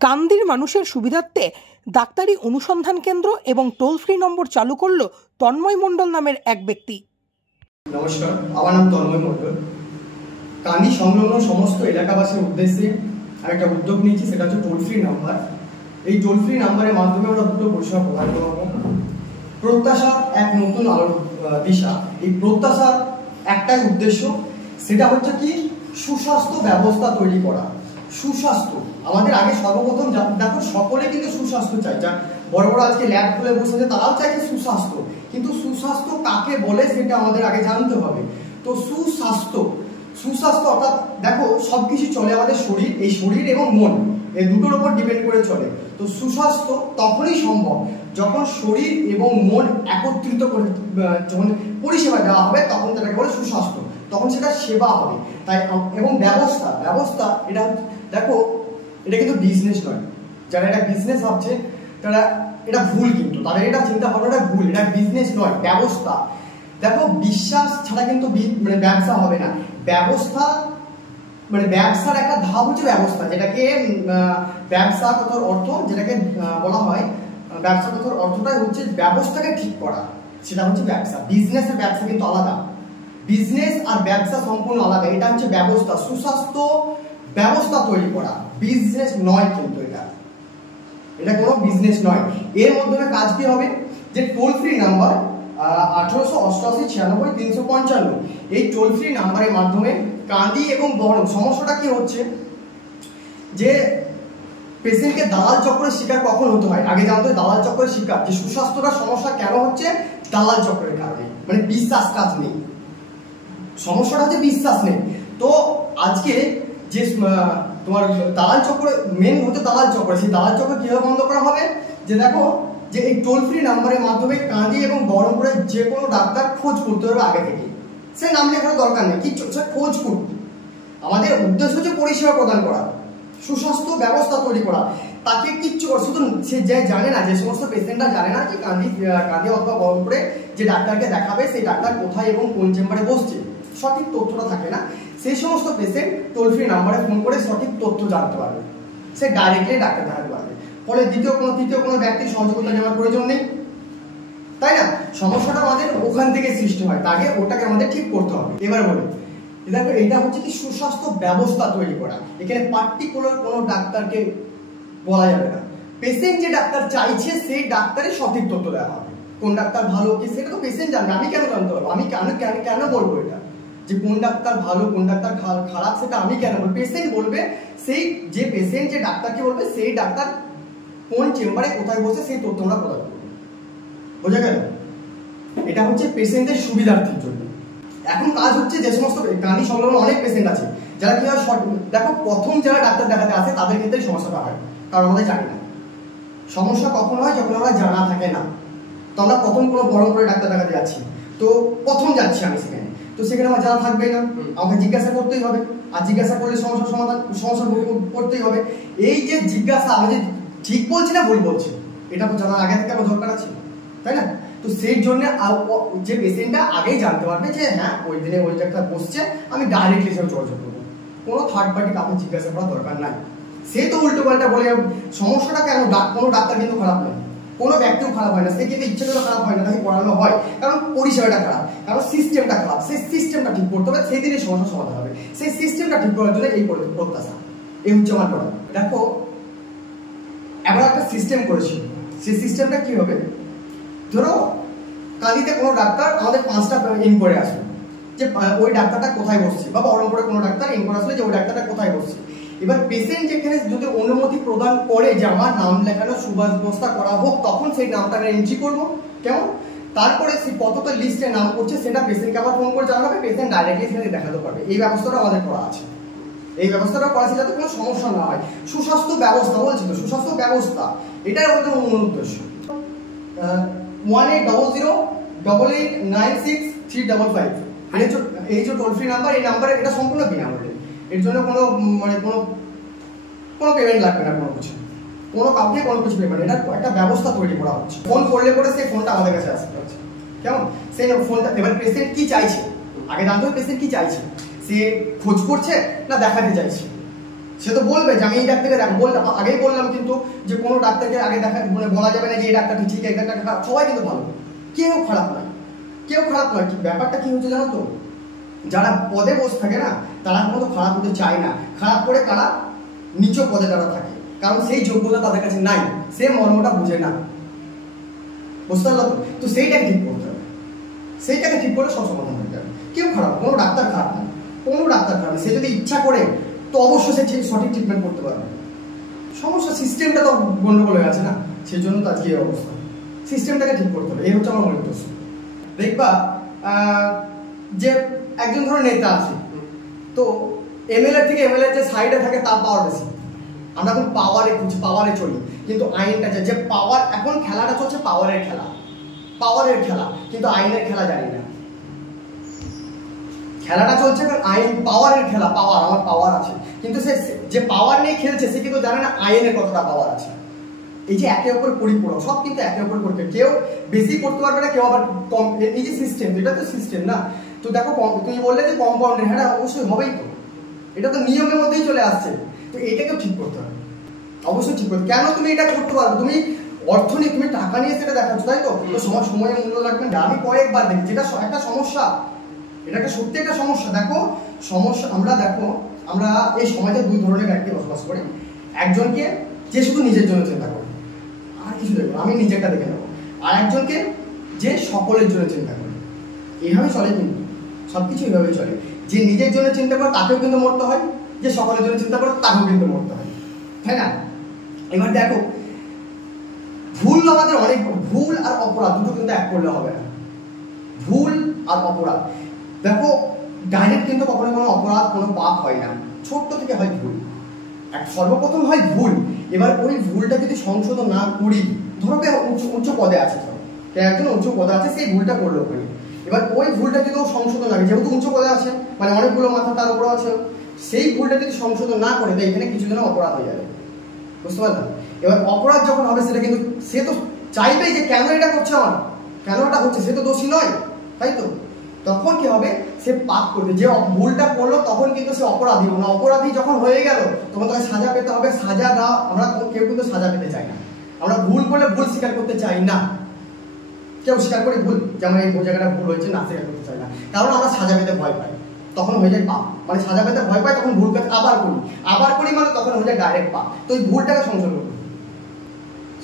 কান্দির মানুষের সুবিধার্থে ডাক্তারি অনুসন্ধান কেন্দ্র এবং টোল ফ্রি নম্বর চালু করল তন্ময় মণ্ডল নামের এক ব্যক্তি। নমস্কার, আমার নাম তন্ময় মণ্ডল। কান্দি সংলগ্ন সমস্ত এলাকাবাসীর উদ্দেশ্যে আমি একটা উদ্যোগ নিয়েছি, সেটা হচ্ছে টোল ফ্রি নাম্বার। এই টোল ফ্রি নাম্বারের মাধ্যমে আমরা দুটো পরিষেবা প্রদান করবো। প্রত্যাশা এক নতুন আলোর দিশা। এই প্রত্যাশার একটাই উদ্দেশ্য, সেটা হচ্ছে কি সুস্বাস্থ্য ব্যবস্থা তৈরি করা। সুস্বাস্থ্য আমাদের আগে সর্বপ্রথম দেখো, সকলে কিন্তু সুস্বাস্থ্য চাই। যা বড় বড় আজকে ল্যাব খুলে বসেছে তারাও চাইছে সুস্বাস্থ্য, কিন্তু সুস্বাস্থ্য কাকে বলে সেটা আমাদের আগে জানতে হবে। তো সুস্বাস্থ্য অর্থাৎ দেখো সবকিছু চলে আমাদের শরীর, এই শরীর এবং মন এই দুটোর উপর ডিপেন্ড করে চলে। তো সুস্বাস্থ্য তখনই সম্ভব যখন শরীর এবং মন একত্রিত করে যখন পরিষেবা দেওয়া হবে, তখন তাকে বলে সুস্বাস্থ্য, তখন সেটা সেবা হবে। তাই এবং ব্যবস্থা এটা দেখো, এটা কিন্তু বিজনেস নয়। যারা এটা বিজনেস ভাবছে তারা এটা ভুল, কিন্তু তাদের এটা চিন্তা ভাবনাটা ভুল। এটা বিজনেস নয়, ব্যবস্থা। দেখো, বিশ্বাস ছাড়া কিন্তু ব্যবসা হবে না। ব্যবস্থা ব্যবসার একটা ধাপ হচ্ছে ব্যবস্থা, যেটাকে ব্যবসা কথার অর্থ যেটাকে বলা হয়, ব্যবসা কথার অর্থটাই হচ্ছে ব্যবস্থাকে ঠিক করা, সেটা হচ্ছে ব্যবসা। বিজনেস আর ব্যবসা কিন্তু আলাদা। বিজনেস আর ব্যবসা সম্পূর্ণ আলাদা। এটা হচ্ছে ব্যবস্থা, সুস্বাস্থ্য ব্যবস্থা তৈরি করা, বিজনেস নয়। কিন্তু এটা কোনো বিজনেস নয়। এর মাধ্যমে কাজ কি হবে, যে টোল ফ্রি নাম্বার 1888-96-355, এই টোল ফ্রি নাম্বারের মাধ্যমে কান্দি এবং বহরম সমস্যাটা কি হচ্ছে, যে পেশেন্টকে দালাল চক্রের শিকার কখন হতে হয়। আগে জানতে হয় দালাল চক্রের শিকার, যে সুস্বাস্থ্যটার সমস্যা কেন হচ্ছে, দালাল চক্রের কারণে। বিশ্বাস কাজ নেই, সমস্যাটা হচ্ছে বিশ্বাস নেই। তো আজকে যে তোমার দালাল চক্র মেন হচ্ছে দালাল চক্র, সেই দালাল চক্র কিভাবে বন্ধ করা হবে, যে দেখো যে এই টোল ফ্রি নাম্বারের মাধ্যমে কান্দি এবং বহরমপুরের যে কোনো ডাক্তার খোঁজ করতে হবে আগে থেকে। সে নাম লেখার দরকার নেই, কি খোঁজ করুন। আমাদের উদ্দেশ্য হচ্ছে পরিষেবা প্রদান করা, সুস্বাস্থ্য ব্যবস্থা তৈরি করা। তাকে কিচ্ছু শুধু সে যে জানে না, যে সমস্ত পেশেন্টরা জানে না যে কান্দি অথবা বহরমপুরে যে ডাক্তারকে দেখাবে সেই ডাক্তার কোথায় এবং কোন চেম্বারে বসছে, সঠিক তথ্যটা থাকে না। সেই সমস্ত পেশেন্ট টোল ফ্রি নাম্বারে ফোন করে সঠিক তথ্য জানতে পারবে, সে ডাইরেক্টলি ডাক্তার দেখাতে পারবে। ফলে তৃতীয় কোনো ব্যক্তির সহযোগিতা নেওয়ার প্রয়োজন নেই, তাই না? সমস্যাটা আমাদের ওখান থেকে সৃষ্টি হয়, তাকে ওটাকে আমাদের ঠিক করতে হবে। এবার বলি, দেখো এটা হচ্ছে কি সুস্বাস্থ্য ব্যবস্থা তৈরি করা। এখানে পার্টিকুলার কোনো ডাক্তারকে বলা যাবে না। পেশেন্ট যে ডাক্তার চাইছে সেই ডাক্তারের সঠিক তথ্য দেওয়া হবে। কোন ডাক্তার ভালো কি সেটা তো পেশেন্ট জানবে, আমি কেন জানতে পারবো? আমি কেন বলবো এটা, যে কোন ডাক্তার ভালো কোন ডাক্তার খারাপ সেটা আমি কেন বলবো? পেশেন্ট বলবে। সেই যে পেশেন্ট যে ডাক্তারকে বলবে সেই ডাক্তার কোন চেম্বারে কোথায় বসে সেই তথ্য আমরা প্রদান করবো। বোঝা গেল? এটা হচ্ছে পেশেন্টের সুবিধার্থের জন্য। এখন কাজ হচ্ছে, যে সমস্ত কান্দি সংলগ্ন অনেক পেশেন্ট আছে যারা কি হয়, দেখো প্রথম যারা ডাক্তার দেখাতে আসে তাদের ক্ষেত্রে সমস্যাটা হয়, কারণ আমাদের জানি না। সমস্যা কখন হয়, যখন আমরা জানা থাকে না। তো আমরা প্রথম কোনো বড় করে ডাক্তার দেখাতে যাচ্ছি, তো প্রথম যাচ্ছি আমি সেখানে, তো সেখানে আমার জানা থাকবেই না, আমাকে জিজ্ঞাসা করতেই হবে। আর জিজ্ঞাসা করলে সমস্যা করতেই হবে। এই যে জিজ্ঞাসা, আমি যে ঠিক বলছি না ভুল বলছি, এটা তো জানার আগে থেকে আমার দরকার আছে, তাই না? তো সেই জন্য যে পেশেন্টটা আগেই জানতে পারবে যে হ্যাঁ ওই দিনে ওই ডাক্তার বসছে, আমি ডাইরেক্টলি সেটা যোগাযোগ করবো। কোনো থার্ড পার্টি কাউকে জিজ্ঞাসা করার দরকার নাই। সে তো উল্টো পাল্টা বলে সমস্যাটা কেন, কোনো ডাক্তার কিন্তু খারাপ নয়, কোনো ব্যক্তিও খারাপ হয় না, সে কিন্তু ইচ্ছে করে খারাপ হয় না, তাকে পড়ানো হয় কারণ পরিষেবাটা খারাপ, কারণ সিস্টেমটা খারাপ। সেই সিস্টেমটা ঠিক করতে হবে, সেই দিনে সমস্যার সমাধান হবে। সেই সিস্টেমটা ঠিক করার জন্য এই প্রত্যাশা, এই হচ্ছে আমার পড়া। দেখো এবার একটা সিস্টেম করেছি, সেই সিস্টেমটা কি হবে, ধরো কান্দিতে কোনো ডাক্তার আমাদের 5টা ইনকোয়ারি আসবে যে ওই ডাক্তারটা কোথায় বসছে, বা বহরমপুরে কোনো ডাক্তার ইনকোয়ারি আসলে যে ওই ডাক্তারটা কোথায় বসছে। এবার পেশেন্ট যেখানে যদি অনুমতি প্রদান করে যে আমার নাম লেখানো সুব্যবস্থা করা হোক, তখন সেই নামটা এন্ট্রি করবো। কেমন? তারপরে সেই কতটা লিস্টে নাম করছে সেটা পেশেন্টকে আবার ফোন করে জানাবে, পেশেন্ট ডাইরেক্টলি সেখানে দেখাতে পারবে। এই ব্যবস্থাটা আমাদের করা আছে। এই ব্যবস্থাটা করা আছে যাতে কোনো সমস্যা না হয়। সুস্বাস্থ্য ব্যবস্থা বলছি তো, সুস্বাস্থ্য ব্যবস্থা এটাই আমাদের মূল উদ্দেশ্য। 1800-8896-355 এই যে টোল ফ্রি নাম্বার, এই নাম্বারে এটা সম্পূর্ণ বিনামূল্যে। এর জন্য কোনো কোনো পেমেন্ট লাগবে না, কোনো কিছু, কোনো কাউকে কোনো কিছু পেমেন্ট। এটা একটা ব্যবস্থা তৈরি করা হচ্ছে। ফোন করলে পরে সেই ফোনটা আমাদের কাছে আসতে হচ্ছে। কেমন? সেই ফোনটা এবার পেশেন্ট কি চাইছে, আগে জানতে হবে পেশেন্ট কি চাইছে, সে খোঁজ করছে না দেখাতে চাইছে। সে তো বলবে যে আমি এই ডাক্তারকে দেখ বললাম, আগেই বললাম কিন্তু যে কোনো ডাক্তারকে আগে দেখা মানে বলা যাবে না যে এই ডাক্তারটি ঠিক এই ডাক্তারটা খারাপ। সবাই কিন্তু ভালো, কেউ খারাপ নয়, কেউ খারাপ নয়। ব্যাপারটা কি হচ্ছে জানো তো, যারা পদে বসে থাকে না তারা কিন্তু খারাপ হতে চায় না। খারাপ করে কারা, নিচু পদে যারা থাকে, কারণ সেই যোগ্যতা তাদের কাছে নাই, সে মর্মটা বুঝে না। বুঝতে পারলো তো সেইটাকে ঠিক করতে হবে, সেইটাকে ঠিক করে সব সমাধান হয়ে যাবে। কেউ খারাপ, কোনো ডাক্তার খারাপ না, কোনো ডাক্তার খারাপ না। সে যদি ইচ্ছা করে তো অবশ্যই সে সঠিক ট্রিটমেন্ট করতে পারবে। সমস্যা সিস্টেমটা তো গন্ডগোল হয়ে আছে না, সেই জন্য তো আজকে এই অবস্থা। সিস্টেমটাকে ঠিক করতে হবে, এই হচ্ছে আমার মনে উদ্দেশ্য। দেখবা যে একজন ধরো নেতা আছে, তো এমএলএ থেকে এমএলএ যে সাইডে থাকে তার পাওয়ার বেশি। আমরা এখন পাওয়ারে চলি, কিন্তু আইনটা যে পাওয়ার, এখন খেলাটা চলছে পাওয়ারের খেলা, কিন্তু আইনের খেলা জানি না। খেলাটা চলছে আইন পাওয়ারের খেলা, আমার পাওয়ার আছে, কিন্তু সে যে পাওয়ার নিয়ে খেলছে সে কিন্তু জানে না আইনের কতটা পাওয়ার আছে। এই যে একে অপর পরিপূরক, সব কিন্তু একে অপর করতে, কেউ বেশি করতে পারবে না, কেউ আবার কম। এই যে সিস্টেম, এটা তো সিস্টেম না। তো দেখো তুমি বললে যে কম্পাউন্ডের, হ্যাঁ অবশ্যই হবেই তো, এটা তো নিয়মের মধ্যেই চলে আসছে। তো এটাকেও ঠিক করতে হবে, অবশ্যই ঠিক করতে। কেন তুমি এটা করতে পারবে, তুমি অর্থ নিয়ে, তুমি টাকা নিয়ে সেটা দেখাচ্ছ, তাই তো? সময় মূল্য লাগবে না। আমি কয়েকবার দেখি যেটা একটা সমস্যা, এটা একটা সত্যি একটা সমস্যা। দেখো সমস্যা, আমরা এই সমাজে দুই ধরনের ব্যক্তি বসবাস করি। একজনকে যে শুধু নিজের জন্য চিন্তা করে, আর কিছু দেখবো, আমি নিজেরটা দেখে নেবো। আর একজনকে যে সকলের জন্য চিন্তা করে। এইভাবে চলে, কিন্তু সবকিছু এইভাবে চলে। যে নিজের জন্য চিন্তা করে তাকেও কিন্তু মরতে হয়, যে সকলের জন্য চিন্তা করে তাকেও কিন্তু মরতে হয়, তাই না? এবার দেখো ভুল আমাদের অনেক, ভুল আর অপরাধ দুটো কিন্তু এক করলে হবে না। ভুল আর অপরাধ, দেখো ডাইরেক্ট কিন্তু কখনো কোনো অপরাধ, কোনো পাপ হয় না, ছোট্ট থেকে হয় ভুল। সর্বপ্রথম হয় ভুল। এবার ওই ভুলটা যদি সংশোধন না করি, ধরো উচ্চ পদে আছে, একজন উচ্চ পদে আছে, সেই ভুলটা করলো ওখানে। এবার ওই ভুলটা যদি ও সংশোধন লাগে, যেহেতু উচ্চ পদে আছে মানে অনেকগুলো মাথা তার উপর আছে, সেই ভুলটা যদি সংশোধন না করে দেয়, এখানে কিছু জন অপরাধ হয়ে যাবে। বুঝতে পারলাম? এবার অপরাধ যখন হবে, সেটা কিন্তু সে তো চাইবেই যে কেন এটা করছে, আমার কেন এটা হচ্ছে, সে তো দোষী নয়, তাই তো? তখন কি হবে, সে পাপ করবে। যে ভুলটা করলো তখন কিন্তু সে অপরাধী, না অপরাধী যখন হয়ে গেল তখন তাকে সাজা পেতে হবে। সাজা দাও, আমরা কেউ কিন্তু সাজা পেতে চাই না। আমরা ভুল করলে ভুল স্বীকার করতে চাই না, কেউ স্বীকার করি ভুল, যেমন এই জায়গাটা ভুল হয়েছে, না স্বীকার করতে চাই না, কারণ আমরা সাজা পেতে ভয় পাই। তখন হয়ে যায় পাপ, মানে সাজা পেতে ভয় পাই, তখন ভুল কাজ আবার করি মানে তখন হয়ে যায় ডাইরেক্ট পাপ। তো এই ভুলটাকে সংশোধন করবো,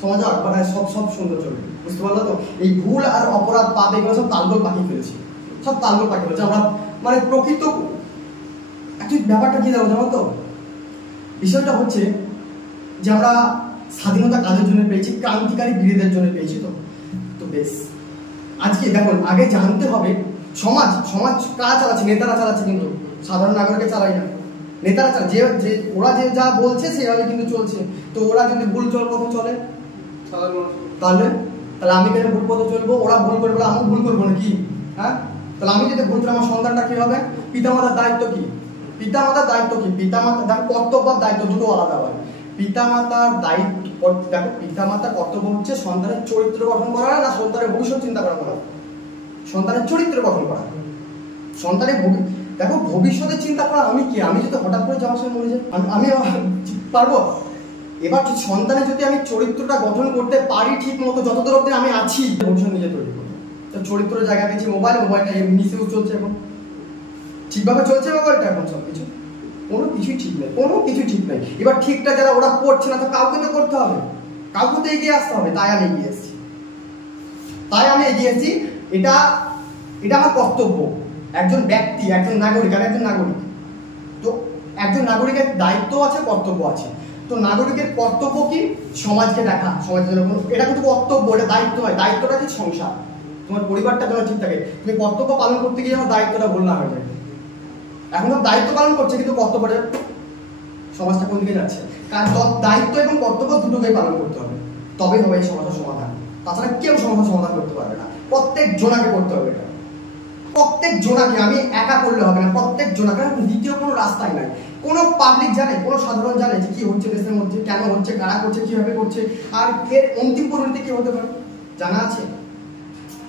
সমাজে মানে সব সুন্দর চলবে। বুঝতে পারলো তো? এই ভুল আর অপরাধ, পাপ, এগুলো সব তালগোল পাকিয়ে ফেলেছি, সব তালগোল পাকিয়ে ফেলেছি আমরা। মানে প্রকৃত ব্যাপারটা কি জানো তো, বিষয়টা হচ্ছে যে আমরা স্বাধীনতা কাদের জন্য পেয়েছি, ক্রান্তিকারী বীরদের জন্য পেয়েছি। তো বেশ, আজকে দেখুন, আগে জানতে হবে সমাজ কারা চালাচ্ছে, নেতারা চালাচ্ছে, কিন্তু সাধারণ নাগরিককে চালায় না, নেতারা চালায়। যে ওরা যে যা বলছে সেভাবে কিন্তু চলছে। তো ওরা যদি ভুল পথে চলে, তাহলে আমি কেন ভুল পথে চলবো? ওরা ভুল করবে, আমি ভুল করবো নাকি? হ্যাঁ, তাহলে আমি যদি ভুল করি, আমার সন্তানটা কি হবে? পিতামাতার দায়িত্ব কি? পিতামাতা কর্তব্য আর দায়িত্ব দুটো আলাদা হয়। পিতামাতার দায়িত্ব, দেখো পিতামাতার কর্তব্য হচ্ছে সন্তানের চরিত্র গঠন করা, না সন্তানের ভবিষ্যৎ চিন্তা করা। সন্তানের চরিত্র গঠন করা, সন্তানের দেখো ভবিষ্যতের চিন্তা করা। আমি যদি হঠাৎ করে যাওয়ার সময় মরে যাই, আমি পারবো? এবার সন্তানের যদি আমি চরিত্রটা গঠন করতে পারি ঠিক মতো, যতদূর অব্দি আমি আছি, ভবিষ্যৎ নিজে তৈরি করবো। তো চরিত্রের জায়গা দিচ্ছি মোবাইলটা মিসইউজ চলছে, এখন ঠিকভাবে চলছে মোবাইলটা, এখন সবকিছু কোনো কিছুই ঠিক নেই। এবার ঠিকটা যারা ওরা করছে না, তো কাউকে তো করতে হবে, কাউকে তো এগিয়ে আসতে হবে। তাই আমি এগিয়ে এসেছি। এটা আমার কর্তব্য। একজন ব্যক্তি, একজন নাগরিক, তো একজন নাগরিকের দায়িত্ব আছে, কর্তব্য আছে। তো নাগরিকের কর্তব্য কি? সমাজকে দেখা, সমাজের জন্য। এটা কিন্তু কর্তব্য, এটা দায়িত্ব নয়। দায়িত্বটা কি? সংসার, তোমার পরিবারটা যেন ঠিক থাকে। তুমি কর্তব্য পালন করতে গিয়ে আমার দায়িত্বটা ভুল না হয়ে যায়। এখন তো দায়িত্ব পালন করছে, কিন্তু কর্তব্যটা, সমাজটা কোন দিকে যাচ্ছে? কারণ দায়িত্ব এবং কর্তব্য দুটোকেই পালন করতে হবে, তবেই হবে এই সমাজের সমাধান। তাছাড়া কেউ সমাধান করতে পারবে না। প্রত্যেক জনাকে করতে হবে এটা, প্রত্যেক জনাকে। আমি একা করলে হবে না, প্রত্যেক জনাকে। দ্বিতীয় কোনো রাস্তাই নাই। কোনো পাবলিক জানে, কোনো সাধারণ জানে যে কি হচ্ছে দেশের মধ্যে, কেন হচ্ছে, কারা করছে, কিভাবে করছে, আর এর অন্তিম পরিণতি কি হতে পারে জানা আছে?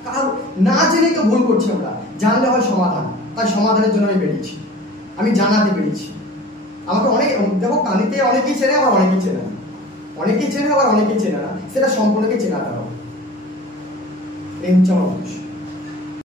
কারণ না জেনেই তো ভুল করছি আমরা, জানলে হয় সমাধান। তাই সমাধানের জন্য আমি বেরিয়েছি, আমি জানাতে পেরেছি। আমাকে অনেক দেখো কাঁদিতে অনেকেই চেনে আবার অনেকেই চেনে না, অনেকেই চেনে আবার অনেকেই চেনে না, সেটা সম্পূর্ণকে চেনাতে হবে। এই হচ্ছে আমার উদ্দেশ্য।